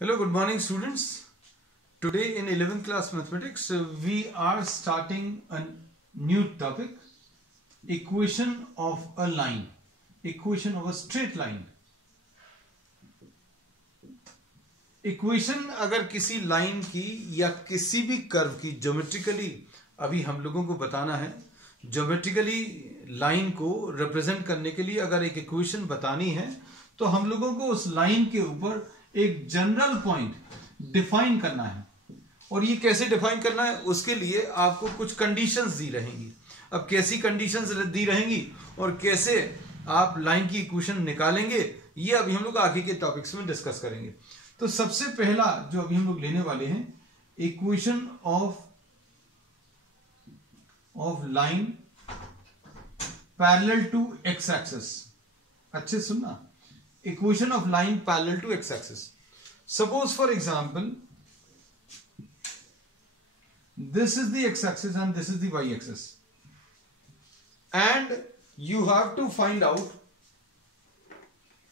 Hello, good morning students. Today in 11th class mathematics we are starting a new topic, equation of a line, equation of a straight line. Equation अगर किसी line की या किसी भी curve की geometrically अभी हम लोगों को बताना है, ज्योमेट्रिकली लाइन को रिप्रेजेंट करने के लिए अगर एक इक्वेशन बतानी है तो हम लोगों को उस लाइन के ऊपर एक जनरल पॉइंट डिफाइन करना है। और ये कैसे डिफाइन करना है, उसके लिए आपको कुछ कंडीशंस दी रहेंगी। अब कैसी कंडीशंस दी रहेंगी और कैसे आप लाइन की इक्वेशन निकालेंगे, ये अभी हम लोग आगे के टॉपिक्स में डिस्कस करेंगे। तो सबसे पहला जो अभी हम लोग लेने वाले हैं, equation of line parallel to x axis. अच्छे सुनना, equation of line parallel to x-axis. Suppose for example this is the x-axis and this is the y-axis, and you have to find out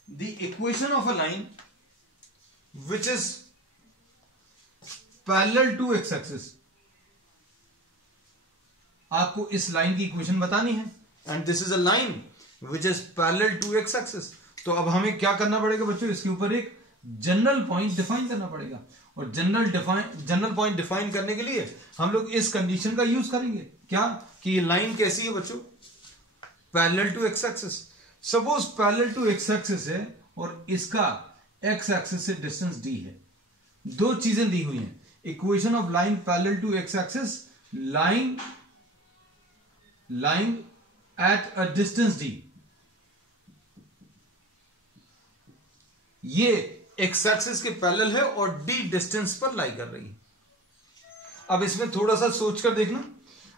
the equation of a line which is parallel to x-axis. आपको इस line की equation बतानी है, and this is a line which is parallel to x-axis. तो अब हमें क्या करना पड़ेगा बच्चों, इसके ऊपर एक जनरल पॉइंट डिफाइन करना पड़ेगा। और जनरल पॉइंट डिफाइन करने के लिए हम लोग इस कंडीशन का यूज करेंगे, क्या कि ये लाइन कैसी है बच्चों, parallel to x axis. Suppose parallel to x axis है और इसका एक्स एक्सिस से डिस्टेंस डी है। दो चीजें दी हुई हैं, equation of line parallel to x axis, line at a distance D. ये एक्स एक्सिस के पैरेलल है और डी डिस्टेंस पर लाई कर रही है। अब इसमें थोड़ा सा सोचकर देखना,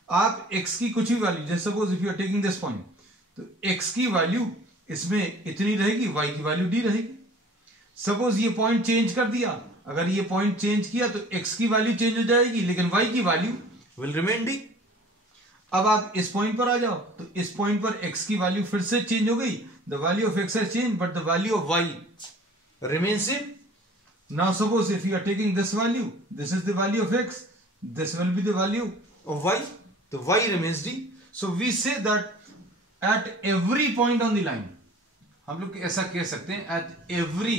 आप x की कुछ भी वैल्यू, जैसे suppose if you are taking this point, तो x की वैल्यू इसमें इतनी रहेगी, y की वैल्यू d रहेगी। सपोज ये पॉइंट चेंज कर दिया, अगर ये पॉइंट चेंज किया तो x की वैल्यू चेंज हो जाएगी लेकिन y की वैल्यू विल रिमेन d। अब आप इस पॉइंट पर आ जाओ, तो इस पॉइंट पर x की वैल्यू फिर से चेंज हो गई, the value of x has change but the value of y remains same. Now suppose if you are taking this value, this is the value of x, this will be the value of y, so y remains d. So we say that at every point on the line, हम लोग ऐसा कह सकते हैं, at every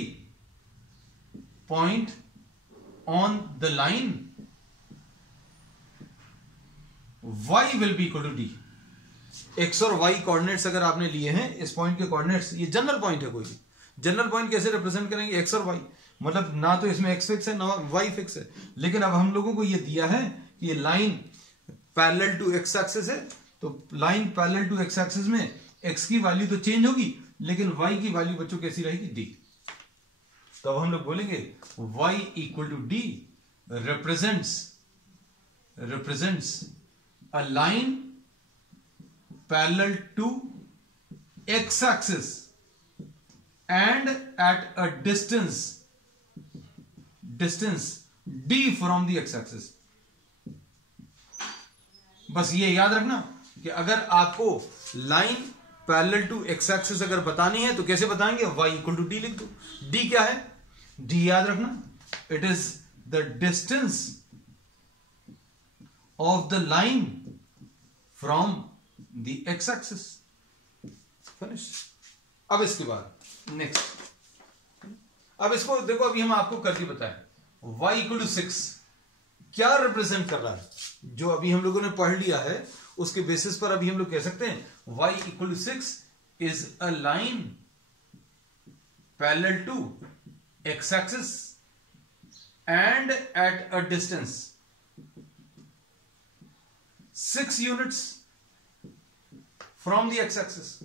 point on the line y will be equal to d. x और y coordinates अगर आपने लिए हैं, इस पॉइंट के कोऑर्डिनेट्स, ये जनरल पॉइंट है। कोई भी जनरल पॉइंट कैसे रिप्रेजेंट करेंगे, एक्स और वाई, मतलब ना तो इसमें एक्स फिक्स है ना वाई फिक्स है। लेकिन अब हम लोगों को ये दिया है कि ये line parallel to x axis है, तो line parallel to x axis में एक्स की वैल्यू तो चेंज होगी लेकिन वाई की वैल्यू बच्चों कैसी रहेगी, डी। तो अब हम लोग बोलेंगे y equal to D represents a line parallel to x axis and at a distance d from the x-axis. बस ये याद रखना कि अगर आपको लाइन पैरेलल टू x-axis अगर बतानी है तो कैसे बताएंगे, y इक्वल टू डी लिख दो। d क्या है, d याद रखना, it is the distance of the line from the x-axis। Finish. अब इसके बाद नेक्स्ट, अब इसको देखो, अभी हम आपको करके बताएं, y इक्वल टू 6 क्या रिप्रेजेंट कर रहा है, जो अभी हम लोगों ने पढ़ लिया है उसके बेसिस पर अभी हम लोग कह सकते हैं y equal to 6 is a line parallel to x axis and at a distance 6 units from the x axis.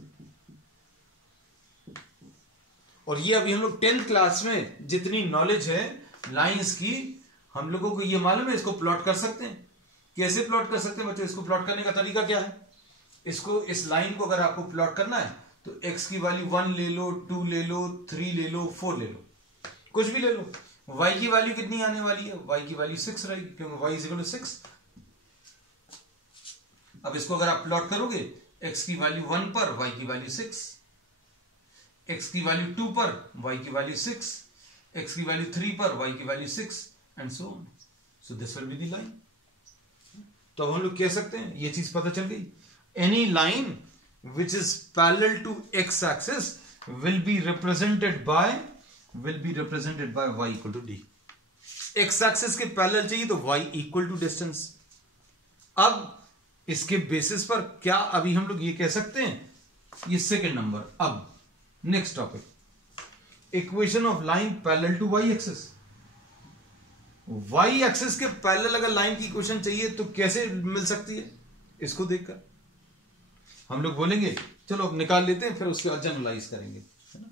और ये अभी हम लोग 10th क्लास में जितनी नॉलेज है लाइंस की, हम लोगों को ये मालूम है, इसको प्लॉट कर सकते हैं। कैसे प्लॉट कर सकते हैं बच्चों, इसको प्लॉट करने का तरीका क्या है, इसको, इस लाइन को अगर आपको प्लॉट करना है तो x की वैल्यू 1 ले लो, 2 ले लो, 3 ले लो, 4 ले लो, कुछ भी ले लो। y की वैल्यू कितनी आने वाली है, y की वैल्यू 6 रहेगी क्योंकि y इज इक्वल टू 6। अब इसको अगर आप प्लॉट करोगे, x की वैल्यू 1 पर y की वैल्यू 6, x की वैल्यू 2 पर y की वैल्यू 6, x की वैल्यू 3 पर, y की value 6 and so on. So this will be the line. तो हम लोग कह सकते हैं ये चीज पता चल गई. Any line which is parallel to x axis will be represented by y equal to d. x axis के पैरेलल चाहिए तो y equal to distance. अब इसके बेसिस पर क्या अभी हम लोग ये कह सकते हैं, ये सेकंड नंबर. अब next topic, equation of line parallel to y axis. y axis के पैरेलल अगर लाइन की इक्वेशन चाहिए तो कैसे मिल सकती है, इसको देखकर हम लोग बोलेंगे चलो अब निकाल लेते हैं, फिर उसके बाद जनरलाइज करेंगे, है ना.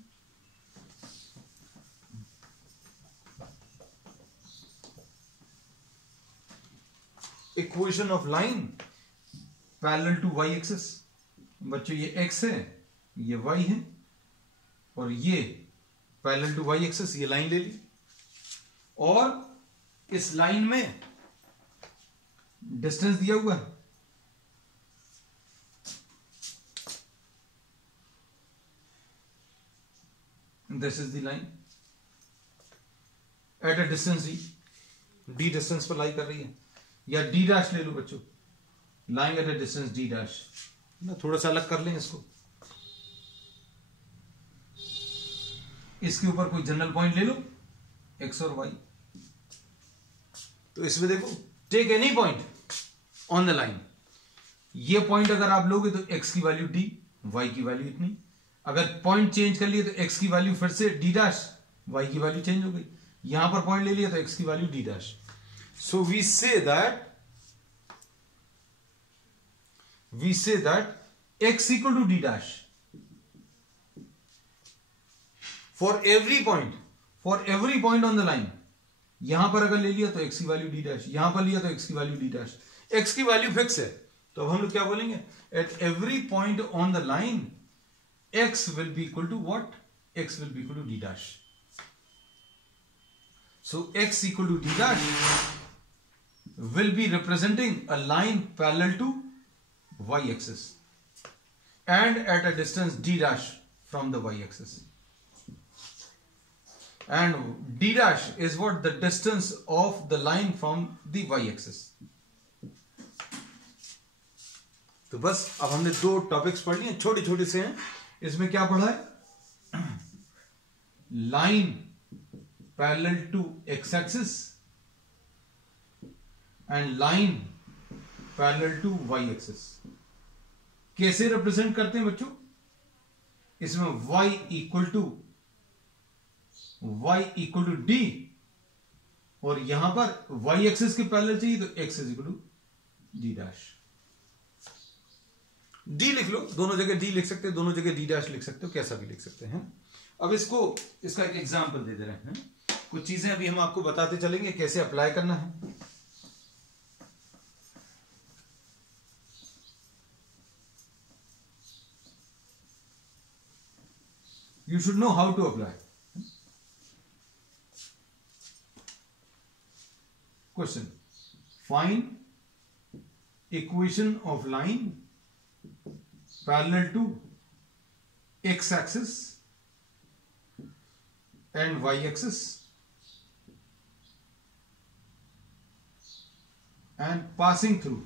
Equation of line parallel to y axis. बच्चों ये x है, ये y है, और ये पैरेलल टू y एक्सिस, ये लाइन ले ली. और इस लाइन में डिस्टेंस दिया हुआ है. This is the line at a distance d distance पर लाई कर रही है, या d डैश ले लो बच्चों, lying at a distance d dash ना. थोड़ा सा अलग कर लें इसको. इसके ऊपर कोई जनरल पॉइंट ले लो x और y. तो इसमें देखो, take any point on the line. ये पॉइंट अगर आप लोगे तो x की वैल्यू d, y की वैल्यू इतनी. अगर पॉइंट चेंज कर लिए तो x की वैल्यू फिर से d डैश, y की वैल्यू चेंज हो गई. यहां पर पॉइंट ले लिया तो x की value d dash. So we say that x equal to d dash for every point on the line. यहां पर अगर ले लिया तो x की वैल्यू d डैश, यहां पर लिया तो x की वैल्यू d डैश. x की वैल्यू फिक्स है, तो हम लोग क्या बोलेंगे, at every point on the line x will be equal to what? X will be equal to d dash. So x equal to d dash will be representing a line parallel to y axis and at a distance d dash from the y axis. And d dash is what? The distance of the line from the y axis. तो बस अब हमने दो topics पढ़ लिए, छोटे छोटे से हैं. इसमें क्या पढ़ा है, line parallel to x axis and line parallel to y axis. कैसे रिप्रेजेंट करते हैं बच्चों, इसमें y इक्वल टू d, और यहां पर y एक्सिस के पैरेलल चाहिए तो x is equal to d dash. D लिख लो, दोनों जगह डी लिख सकते हो, दोनों जगह डी डैश लिख सकते हो, कैसा भी लिख सकते हैं. अब इसका एक एग्जांपल दे दे रहे हैं. कुछ चीजें अभी हम आपको बताते चलेंगे कैसे अप्लाई करना है. You should know how to apply. Question, find equation of line parallel to x axis and y axis and passing through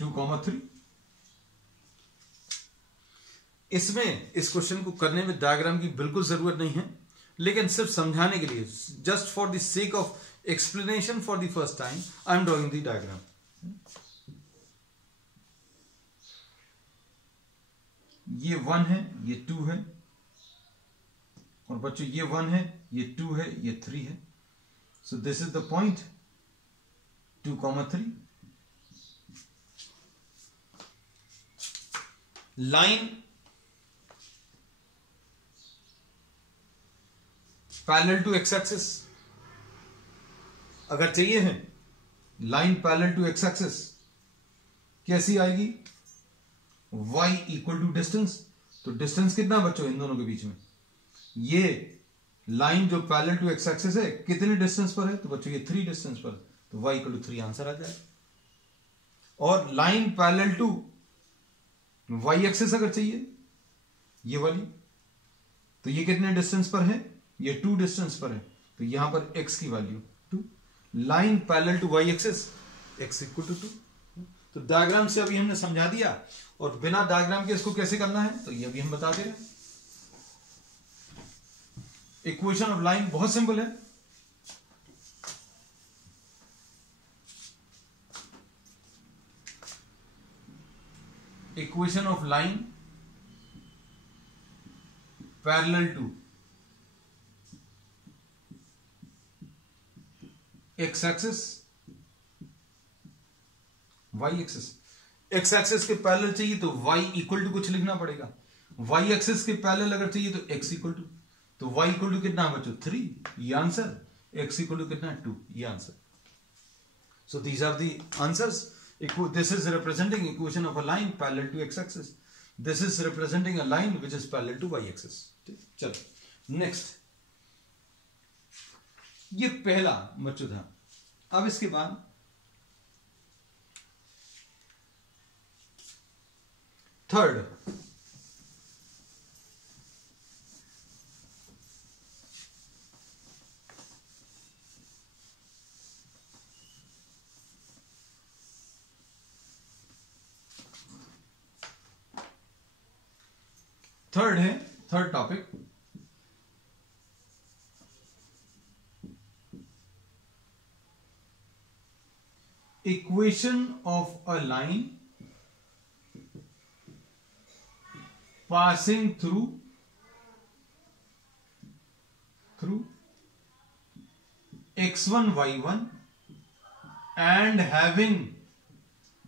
2,3. इसमें इस क्वेश्चन को करने में डायग्राम की बिल्कुल जरूरत नहीं है, लेकिन सिर्फ समझाने के लिए, just for the sake of explanation for the first time I am drawing the diagram. ये 1 है, ये 2 है, और बच्चों ये 1 है, ये 2 है, ये 3 है. So this is the point 2,3. Line parallel to x axis अगर चाहिए है, line parallel to x axis कैसी आएगी, y इक्वल टू डिस्टेंस. तो डिस्टेंस कितना बच्चों इन दोनों के बीच में, ये लाइन जो पैरेलल टू एक्स एक्सिस है कितने डिस्टेंस पर है, तो बच्चों ये 3 डिस्टेंस पर, तो y इक्वल टू 3 आंसर आ जाए. और line parallel to y axis अगर चाहिए, ये वाली, तो ये कितने डिस्टेंस पर है, ये 2 डिस्टेंस पर है, तो यहां पर x की value 2। Line parallel to y axis, x equal to 2। तो डायग्राम से अभी हमने समझा दिया, और बिना डायग्राम के इसको कैसे करना है तो ये अभी हम बता दे रहे हैं। इक्वेशन ऑफ लाइन बहुत सिंपल है। Equation of line parallel to x axis, y axis. X axis के पैरेलल चाहिए तो y इक्वल टू कुछ लिखना पड़ेगा, y एक्सिस के पैरेलल अगर चाहिए तो x इक्वल टू, तो y इक्वल टू कितना बच्चों 3, ये आंसर, x इक्वल टू कितना 2, ये answer. So these are the answers. This is representing equation of a line parallel to x axis, this is representing a line which is parallel to y axis. चलो next, ये पहला बच्चों था। अब इसके बाद third, third topic, equation of a line passing through x1 y1 and having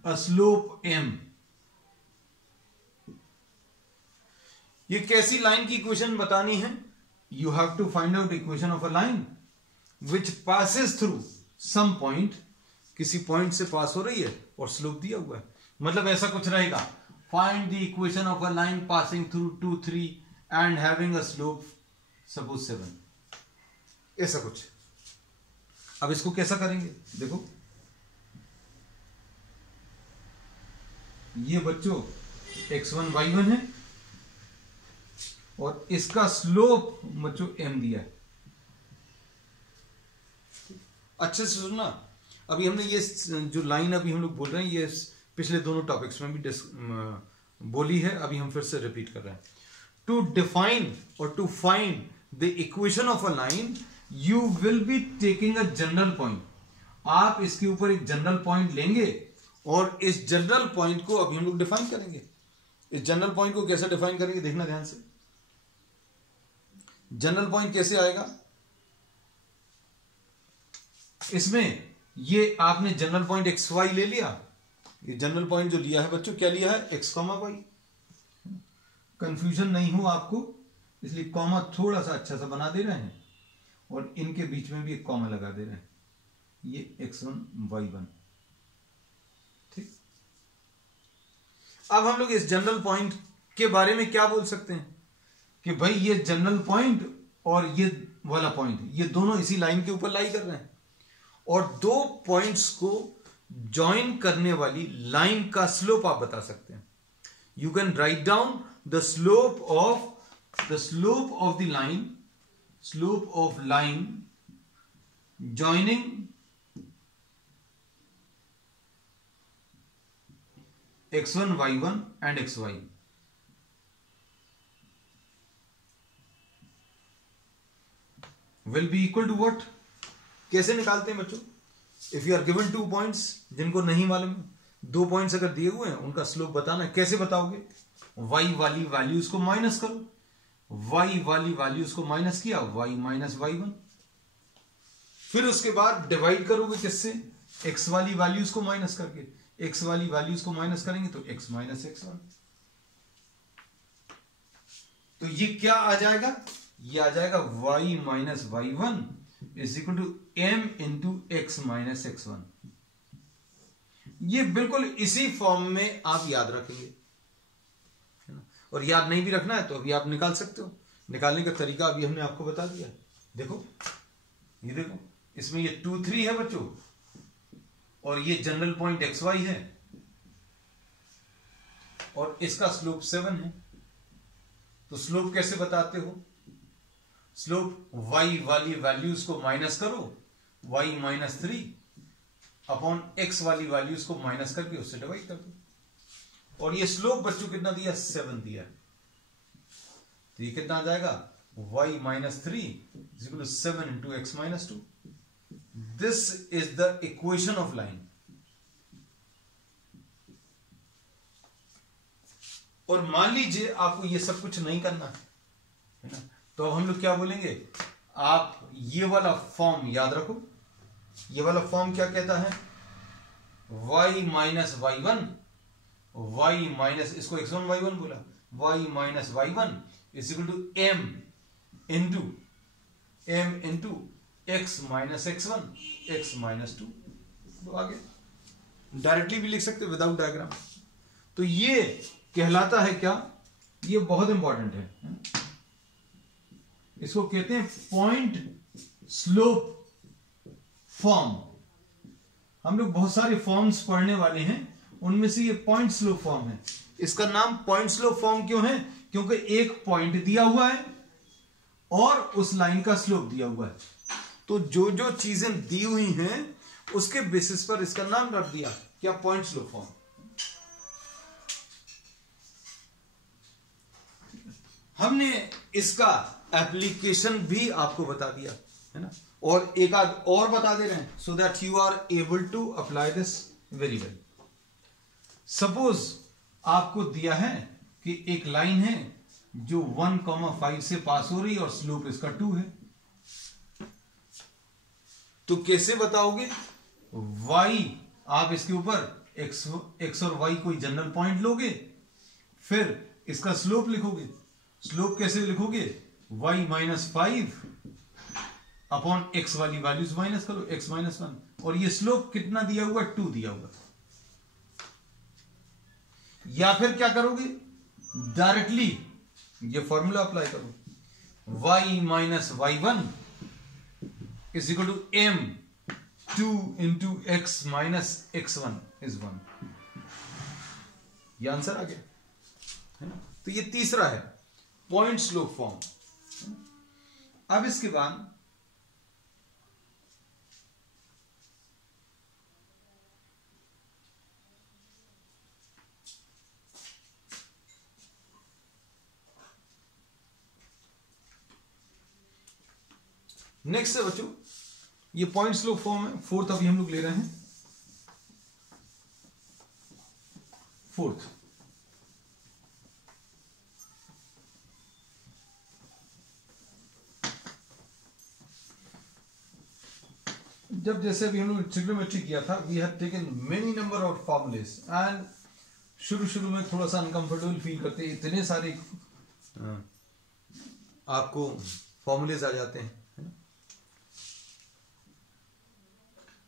a slope m। ये कैसी लाइन की इक्वेशन बतानी है? You have to find out equation of a line which passes through some point, किसी point से pass हो रही है और स्लोप दिया हुआ है। मतलब ऐसा कुछ रहेगा, find the equation of a line passing through 2, 3 and having a slope suppose 7, ऐसा कुछ। अब इसको कैसा करेंगे देखो, ये बच्चों x1 y1 है और इसका स्लोप बच्चों m दिया है। अच्छे से सुनना, अभी हमने ये जो लाइन अभी हम लोग बोल रहे हैं ये पिछले दोनों टॉपिक्स में भी बोली है, अभी हम फिर से रिपीट कर रहे हैं। टू डिफाइन और to find the equation of a line you will be taking a general point. आप इसके ऊपर एक जनरल पॉइंट लेंगे और इस जनरल पॉइंट को अभी हम लोग डिफाइन करेंगे। इस जनरल पॉइंट को कैसे डिफाइन करेंगे देखना ध्यान से। जनरल पॉइंट कैसे आएगा, इसमें ये आपने जनरल पॉइंट एक्स वाई ले लिया। ये जनरल पॉइंट जो लिया है बच्चों, क्या लिया है, एक्स कॉमा वाई। कंफ्यूजन नहीं हो आपको, इसलिए कॉमा थोड़ा सा अच्छा सा बना दे रहे हैं और इनके बीच में भी एक कॉमा लगा दे रहे हैं। ये x1 y1, ठीक। अब हम लोग इस जनरल पॉइंट के बारे में क्या बोल सकते हैं कि भाई ये जनरल पॉइंट और ये वाला पॉइंट, ये दोनों इसी लाइन के ऊपर लाई कर रहे हैं और दो पॉइंट्स को ज्वाइन करने वाली लाइन का स्लोप आप बता सकते हैं। You can write down the slope of the line, slope of line joining x1 y1 and xy। will be equal to what? कैसे निकालते हैं बच्चों? If you are given 2 points, जिनको नहीं मालूम, 2 पॉइंट्स अगर दिए हुए हैं उनका स्लोप बताना है, कैसे बताओगे? y वाली वैल्यूज को माइनस करो, y वाली वैल्यूज को माइनस किया, y माइनस y1, फिर उसके बाद डिवाइड करोगे किससे? x वाली वैल्यूज को माइनस करके, x वाली वैल्यूज को माइनस करेंगे तो x माइनस x1। तो ये क्या आ जाएगा? ये आ जाएगा y minus y1 is equal to m into x minus x1। ये बिल्कुल इसी फॉर्म में आप याद रखेंगे, है ना? और याद नहीं भी रखना है तो अभी आप निकाल सकते हो। निकालने का तरीका अभी हमने आपको बता दिया। देखो, ये देखो, इसमें ये 2, 3 है बच्चों और ये जनरल पॉइंट xy है और इसका स्लोप 7 है। तो स्लोप कैसे बताते हो? स्लोप y वाली वैल्यूज को माइनस करो, y -3 अपॉन x वाली वैल्यूज को माइनस करके उससे डिवाइड कर दो। और ये स्लोप बच्चों कितना दिया? 7 दिया। तो ये कितना आ जाएगा? y -3 = 7 × x -2। This is the equation of line. और मान लीजिए आपको ये सब कुछ नहीं करना है ना, तो अब हम लोग क्या बोलेंगे? आप ये वाला फॉर्म याद रखो। ये वाला फॉर्म क्या कहता है? y - y1 इसको x1 y1 बोला, y - y1 = m × x - x1 x - 2। तो आगे डायरेक्टली भी लिख सकते विदाउट डायग्राम। तो ये कहलाता है क्या? ये बहुत इंपॉर्टेंट है। इसको कहते हैं पॉइंट स्लोप फॉर्म। हम लोग बहुत सारे फॉर्म्स पढ़ने वाले हैं, उनमें से ये पॉइंट स्लोप फॉर्म है। इसका नाम पॉइंट स्लोप फॉर्म क्यों है? क्योंकि एक पॉइंट दिया हुआ है और उस लाइन का स्लोप दिया हुआ है। तो जो जो चीजें दी हुई हैं उसके बेसिस पर इसका नाम रख दिया क्या? Point slope form. हमने इसका एप्लीकेशन भी आपको बता दिया है ना, और एक आध और बता दे रहे हैं so that you are able to apply this very well. Suppose आपको दिया है कि एक लाइन है जो 1,5 से पास हो रही है और स्लोप इसका 2 है। तो कैसे बताओगे? y आप इसके ऊपर x और y कोई जनरल पॉइंट लोगे, फिर इसका स्लोप लिखोगे। स्लोप कैसे लिखोगे? y -5 अपॉन x वाली वैल्यूज माइनस करो, x - 1। और ये स्लोप कितना दिया हुआ? 2 दिया हुआ। या फिर क्या करोगे? डायरेक्टली ये फॉर्मूला अप्लाई करो, y - y1 = m 2 × x - x1 = 1। ये आंसर आ गया है ना। तो ये तीसरा है पॉइंट स्लोप फॉर्म। अब इसके बाद नेक्स्ट है बच्चों, ये पॉइंट स्लोप फॉर्म है। फोर्थ अभी हम लोग ले रहे हैं। फोर्थ, जब जैसे अभी हम लोग ट्रिग्नोमेट्री किया था, we have taken many number of formulas and शुरू में थोड़ा सा अनकंफर्टेबल फील करते हैं, इतने सारे आपको फॉर्मूलेस आ जाते हैं, है ना।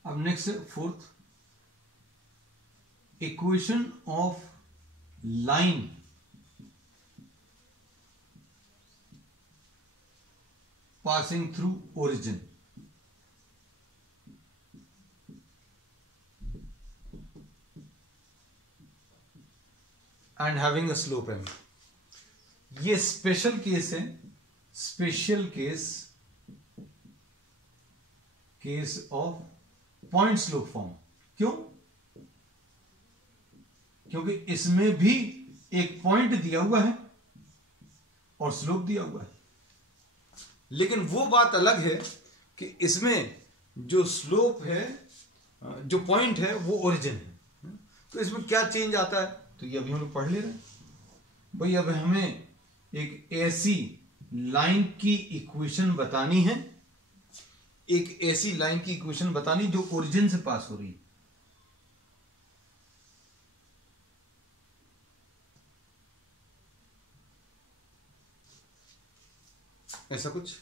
अब नेक्स्ट है fourth, equation of line passing through origin. And having a slope m। ये स्पेशल केस है, special case of point slope form. क्यों? क्योंकि इसमें भी एक पॉइंट दिया हुआ है और स्लोप दिया हुआ है, लेकिन वो बात अलग है कि इसमें जो स्लोप है, जो पॉइंट है, वो ओरिजिन है। तो इसमें क्या चेंज आता है, तो ये अभी हम लोग पढ़ ले रहे हैं भाई। अब हमें एक ऐसी लाइन की इक्वेशन बतानी है, एक ऐसी लाइन की इक्वेशन बतानी जो ओरिजिन से पास हो रही है। ऐसा कुछ।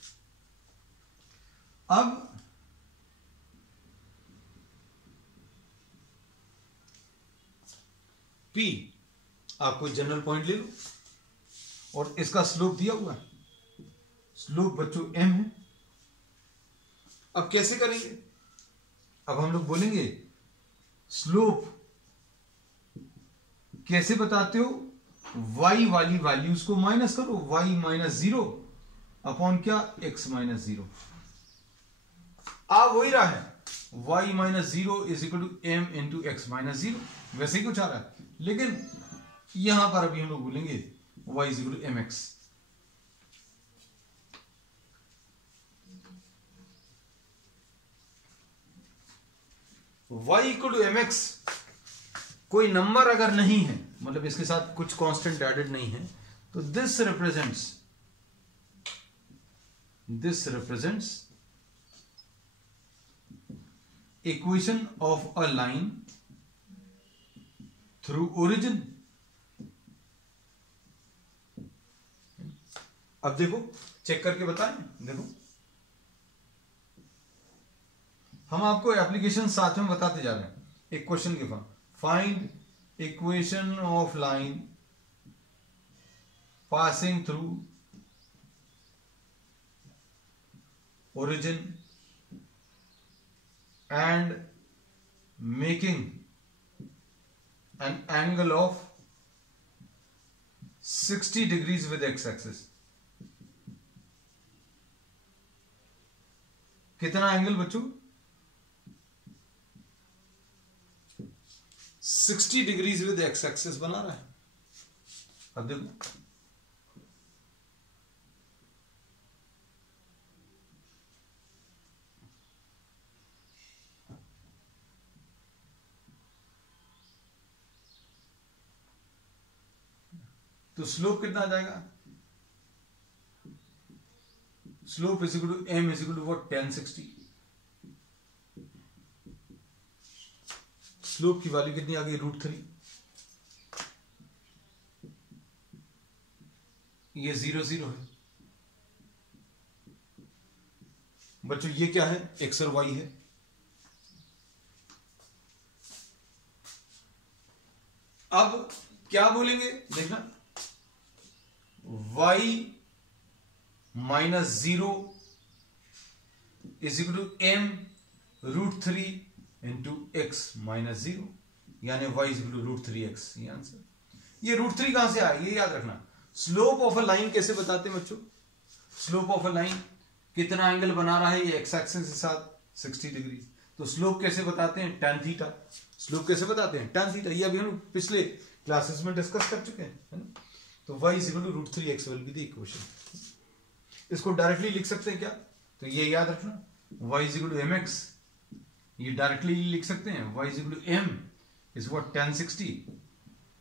अब P आप कोई जनरल पॉइंट ले लो और इसका स्लोप दिया हुआ है, स्लोप बच्चों m है। अब कैसे करेंगे? अब हम लोग बोलेंगे स्लोप कैसे बताते हो? y वाली वैल्यूज को माइनस करो, y - 0 अपॉन क्या, x माइनस 0। आ वही रहा है y minus 0 is equal to m into x minus 0, वैसे ही कुछ आ रहा है, लेकिन यहां पर अभी हम लोग बोलेंगे y is equal to m x. y equal to m x, कोई नंबर अगर नहीं है, मतलब इसके साथ कुछ कांस्टेंट एडेड नहीं है, तो this represents equation of a line through origin. अब देखो, चेक करके बताएं। देखो, हम आपको एप्लीकेशन साथ में बताते जा रहे हैं। एक क्वेश्चन के form, find equation of line passing through origin and making an angle of 60 degrees with x-axis। कितना एंगल बच्चों, 60 डिग्रीज विद x-axis बना रहा है। अब देखो, तो स्लोप कितना आ जाएगा, slope is equal to m is equal to what, tan 60। Slope की वैल्यू कितनी आ गई, √3। ये 0 0 है बच्चों, ये क्या है, x और y है। अब क्या बोलेंगे, देखना, y minus 0 is equal to m √3 into x minus 0, यानी y is equal to √3x। ये आंसर। ये √3 कहां से आया, ये याद रखना। स्लोप ऑफ अ लाइन कैसे बताते हैं बच्चों, स्लोप ऑफ अ लाइन कितना एंगल बना रहा है, ये एक्स एक्सिस के साथ 60 डिग्री। तो स्लोप कैसे बताते हैं, tan थीटा। स्लोप कैसे बताते हैं, tan थीटा। ये अभी हम पिछले क्लासेस में डिस्कस कर चुके हैं, है ना। तो y is equal to √3x will be the equation. इसको डायरेक्टली लिख सकते हैं क्या, तो ये याद रखना, y is equal to mx। ये डायरेक्टली लिख सकते हैं, y is equal to m is what, tan 60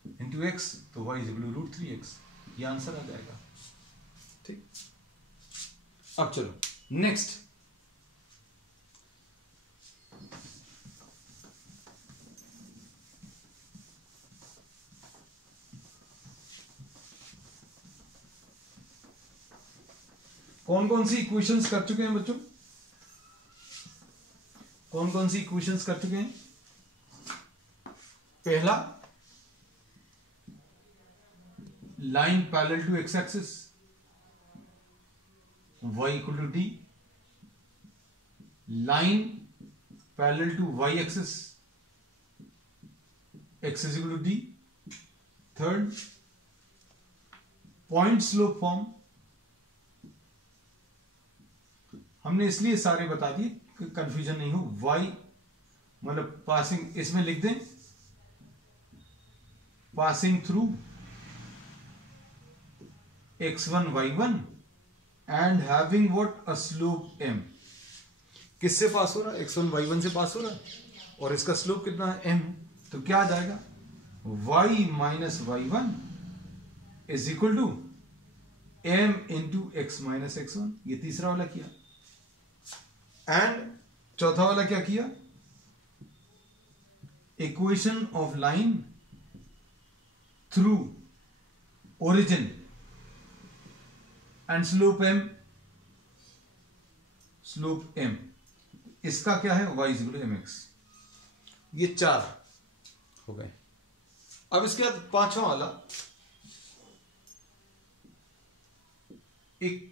into x, तो y is equal to √3x। ये आंसर आ जाएगा, ठीक। अब चलो नेक्स्ट, कौन कौन सी इक्वेशंस कर चुके हैं बच्चों, कौन कौन सी इक्वेशंस कर चुके हैं। पहला, line parallel to x axis, y equal to d, line parallel to y axis, x is equal to d। Third, point slope form. हमने इसलिए सारे बता दिए कि कंफ्यूजन नहीं हो। y मतलब पासिंग, इसमें लिख दें passing through x1 y1 and having what, a slope m। किससे पास हो रहा है, x1 y1 से पास हो रहा है, और इसका स्लोप कितना है, m। तो क्या आ जाएगा, y minus y1 is equal to m into x minus x1। ये तीसरा वाला किया। एंड चौथा वाला क्या किया, equation of line through origin and slope m, slope m। इसका क्या है, y is equal to mx। ये चार हो गए। अब इसके बाद पांचवा वाला, एक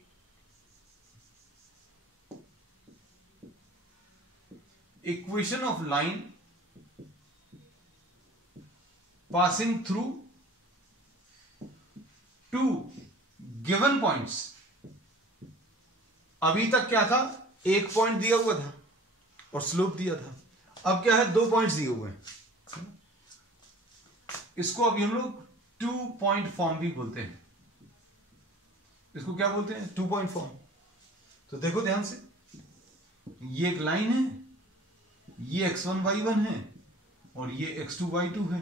equation of line passing through two given points अभी तक क्या था, एक पॉइंट दिया हुआ था और स्लोप दिया था, अब क्या है, 2 पॉइंट्स दिए हुए हैं। इसको अभी हम लोग 2 पॉइंट फॉर्म भी बोलते हैं। इसको क्या बोलते हैं, 2 पॉइंट फॉर्म। तो देखो ध्यान से, ये एक लाइन है, ये x1 y1 है और ये x2 y2 है।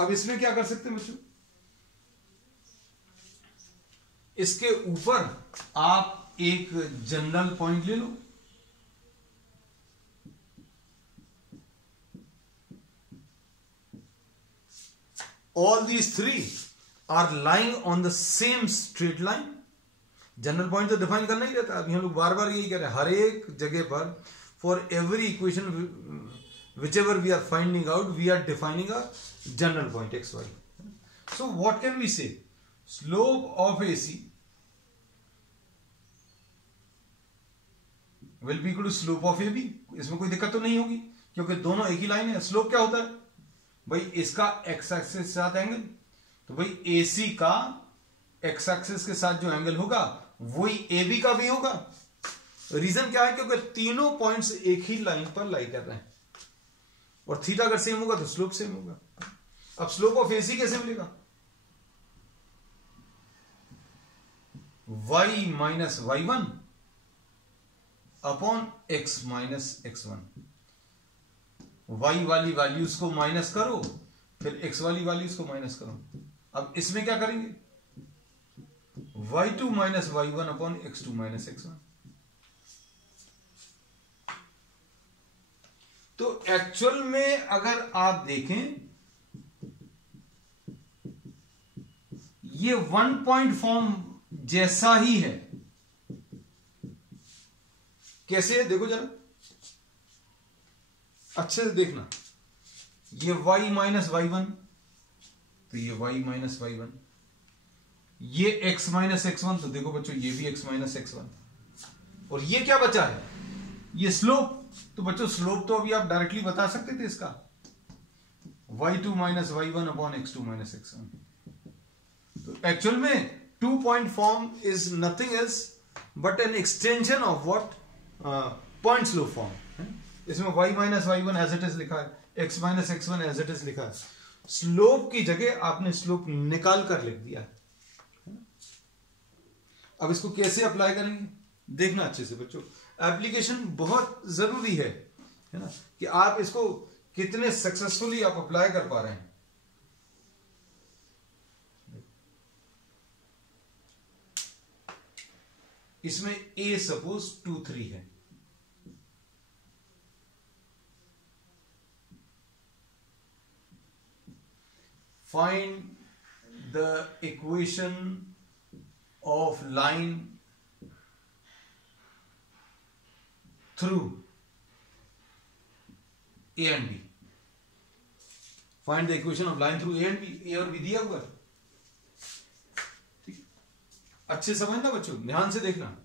अब इसमें क्या कर सकते हैं बच्चों, इसके ऊपर आप एक जनरल पॉइंट ले लो, all these three are lying on the same straight line। General point तो डिफाइन करना ही रहता है, अभी हम लोग बार बार यही कह रहे हैं, हर एक जगह पर for every equation whichever we are finding out, we are defining a general point xy। so what can we say, slope of AC will be equal to slope of AB। इसमें कोई दिक्कत तो नहीं होगी क्योंकि दोनों एक ही लाइन है। स्लोप क्या होता है भाई, इसका x एक्सिस के साथ एंगल, तो भाई AC का x एक्सिस के साथ जो एंगल होगा वही AB का भी होगा। रीजन क्या है, क्योंकि तीनों पॉइंट्स एक ही लाइन पर लाई कर रहे हैं और थीटा अगर सेम होगा तो स्लोप सेम होगा। अब स्लोप ऑफ AC कैसे मिलेगा, y minus y1 upon x minus x1। y वाली वैल्यूज को माइनस करो, फिर x वाली वैल्यूज को माइनस करो। अब इसमें क्या करेंगे, y2 minus y1 upon x2 minus x1। तो एक्चुअल में अगर आप देखें, ये 1 पॉइंट फॉर्म जैसा ही है। कैसे है देखो जरा, अच्छे से देखना, ये y माइनस y1, तो ये y माइनस y1, ये x माइनस x1, तो देखो बच्चों ये भी x माइनस x1, और ये क्या बचा है, ये स्लोप। तो बच्चों स्लोप तो अभी आप डायरेक्टली बता सकते थे इसका, y2 minus y1 upon x2 minus x1। तो एक्चुअल में 2 point form is nothing else but an extension of what, point slope form. इसमें y minus y1 as it is लिखा है, x minus x1 as it is लिखा है। Slope की जगह आपने स्लोप निकाल कर लिख दिया। अब इसको कैसे अप्लाई करेंगे देखना अच्छे से बच्चों, एप्लीकेशन बहुत जरूरी है ना, कि आप इसको कितने सक्सेसफुली आप अप्लाई कर पा रहे हैं। इसमें a सपोज 2 3 है, find the equation of line through A and B। Find the equation of line through A and B। A और B दिया हुआ, ठीक, अच्छे समझना बच्चों, ध्यान से देखना।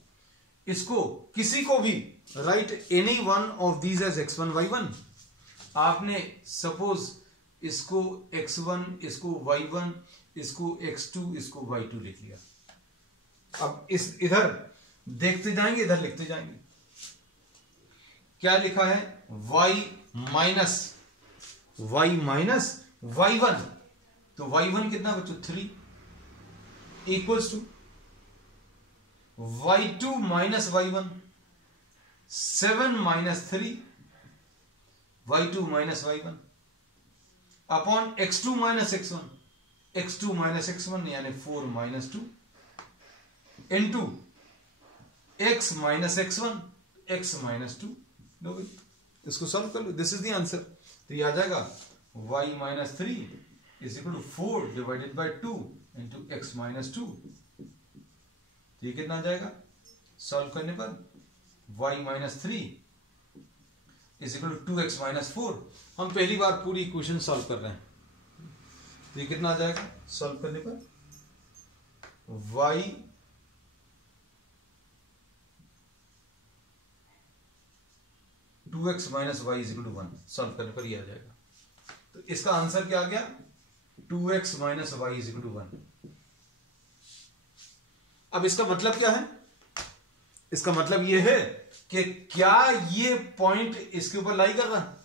इसको किसी को भी write any one of these as x1 y1। आपने सपोज इसको x1, इसको y1, इसको x2, इसको y2 लिख लिया। अब इस इधर देखते जाएंगे, इधर लिखते जाएंगे। क्या लिखा है, y माइनस y1, तो y1 कितना बच्चों 3 equals to y2 minus y1 7 minus 3 y2 minus y1 upon x2 minus x1, x2 minus x1 यानी 4 minus 2 into x minus x1, x minus 2। लो भाई इसको सॉल्व कर लो, दिस इज द आंसर। तो ये आ जाएगा y minus 3 is equal to 4 divided by 2 into x minus 2। तो ये कितना आ जाएगा सॉल्व करने पर, y minus 3 is equal to 2x minus 4। हम पहली बार पूरी इक्वेशन सॉल्व कर रहे हैं, तो ये कितना आ जाएगा सॉल्व करने पर, y 2x minus y is equal to 1। Solve करने पर ये आ जाएगा। तो इसका आंसर क्या आ गया, 2x minus y is equal to 1। अब इसका मतलब क्या है? इसका मतलब यह है कि क्या ये पॉइंट इसके ऊपर लाई कर रहा है?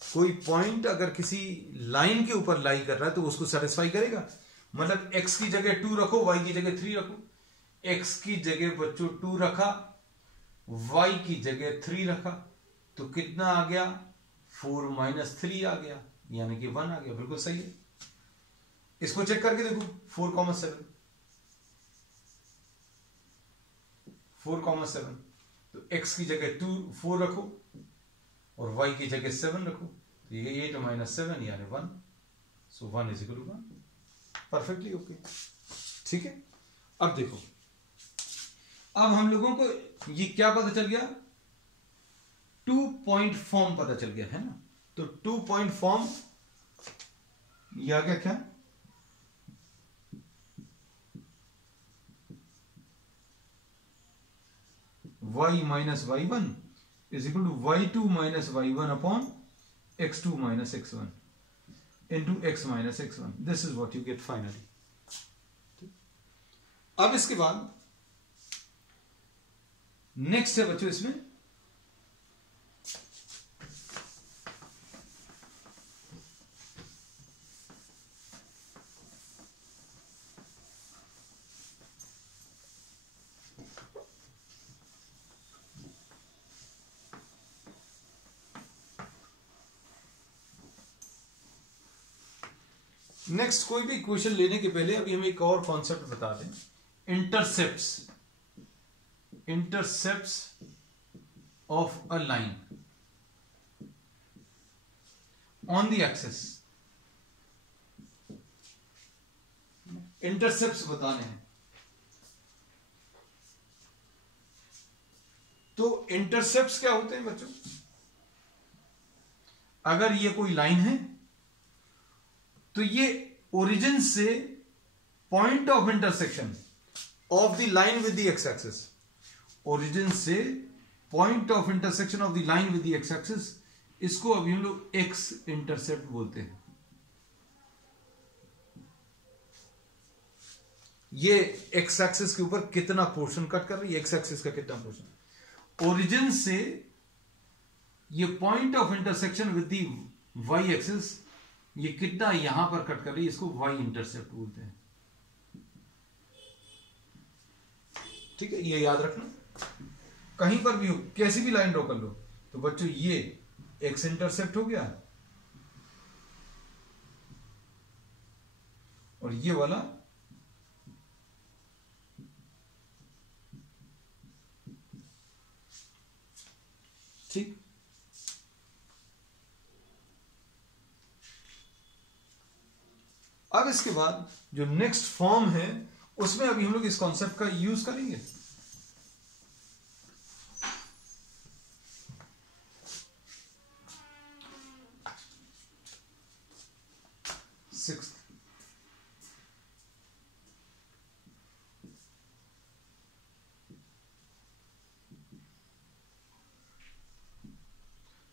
कोई पॉइंट अगर किसी लाइन के ऊपर लाई कर रहा है तो उसको सेटिस्फाई करेगा। मतलब x की जगह 2 रखो, y की जगह 3 रखो। x की जगह बच्चों 2 रखा, y की जगह 3 रखा, तो कितना आ गया? 4 - 3 आ गया, यानी कि 1 आ गया। बिल्कुल सही है। इसको चेक करके देखो, 4,7 4,7, तो x की जगह 4 रखो और y की जगह 7 रखो, तो ये 8 - 7 यानी 1, सो 1 = 1। Perfectly okay. ठीक है। अब देखो, अब हम लोगों को ये क्या पता चल गया? 2 पॉइंट फॉर्म पता चल गया है ना। तो 2 पॉइंट फॉर्म ये आ गया क्या? y - y1 = y2 - y1 upon x2 - x1 into x - x1. This is what you get finally. अब इसके बाद नेक्स्ट है बच्चों इसमें नेक्स्ट कोई भी क्वेश्चन लेने के पहले अभी हम एक और कॉन्सेप्ट बता दें। Intercepts of a line on the axis. Intercepts बताने हैं। तो इंटरसेप्ट्स क्या होते हैं बच्चों? अगर ये कोई लाइन है तो ये ओरिजिन से point of intersection of the line with the x axis, origin से point of intersection of the line with the x axis, इसको अभी हम लोग एक्स इंटरसेप्ट बोलते हैं। ये एक्स एक्सिस के ऊपर कितना पोर्शन कट कर रही है, एक्स एक्सिस का कितना पोर्शन, ओरिजिन से ये point of intersection with the y axis, ये कितना यहां पर कट कर रही है, इसको वाई इंटरसेप्ट बोलते हैं। ठीक है, ये याद रखना। कहीं पर भी हो, कैसी भी लाइन ड्रॉ कर लो, तो बच्चों ये एक्स इंटरसेप्ट हो गया और ये वाला ठीक। अब इसके बाद जो नेक्स्ट फॉर्म है उसमें अभी हम लोग इस कॉन्सेप्ट का यूज करेंगे। Sixth,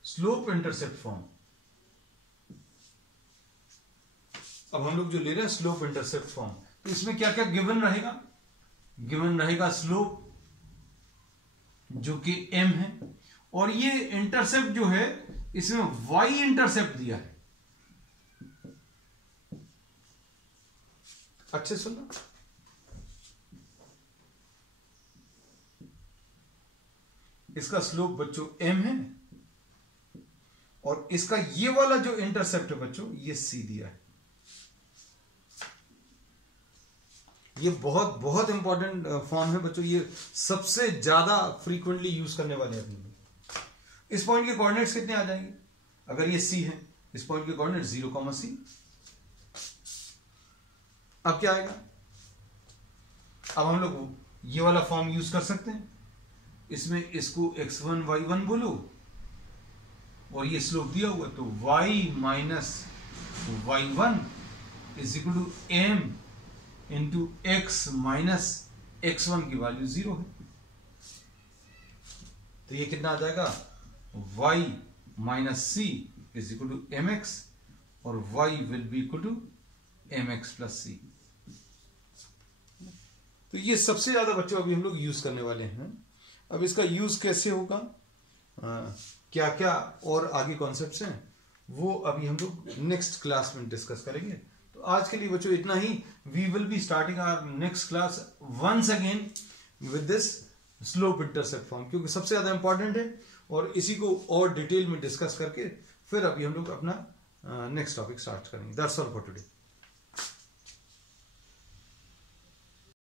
slope intercept form. अब हम लोग जो ले रहे हैं स्लोप इंटरसेप्ट फॉर्म, तो इसमें क्या क्या गिवन रहेगा? गिवन रहेगा स्लोप जो कि m है, और ये इंटरसेप्ट जो है इसमें y इंटरसेप्ट दिया है। अच्छे सुनना, इसका स्लोप बच्चों m है और इसका ये वाला जो इंटरसेप्ट है बच्चों ये c दिया है। ये बहुत बहुत इंपॉर्टेंट फॉर्म है बच्चों, ये सबसे ज्यादा फ्रीक्वेंटली यूज करने वाले हैं अपने। इस पॉइंट के कोऑर्डिनेट्स कितने आ जाएंगे? अगर ये c है, इस पॉइंट के कोऑर्डिनेट 0,c। अब क्या आएगा? अब हम लोग ये वाला फॉर्म यूज कर सकते हैं। इसमें इसको x1 y1 बोलो और ये स्लोप दिया हुआ, तो y - y1 = m into x - x1 की वैल्यू 0 है। तो ये कितना आ जाएगा? y - c = mx और y will be equal to mx plus c। तो ये सबसे ज्यादा बच्चों अभी हम लोग यूज करने वाले हैं। अब इसका यूज कैसे होगा, क्या क्या और आगे कॉन्सेप्ट्स हैं, वो अभी हम लोग नेक्स्ट क्लास में डिस्कस करेंगे। तो आज के लिए बच्चों इतना ही। We will be starting our next class once again with this slope intercept form, क्योंकि सबसे ज्यादा इंपॉर्टेंट है और इसी को और डिटेल में डिस्कस करके फिर अभी हम लोग अपना नेक्स्ट टॉपिक स्टार्ट करेंगे। That's all for today.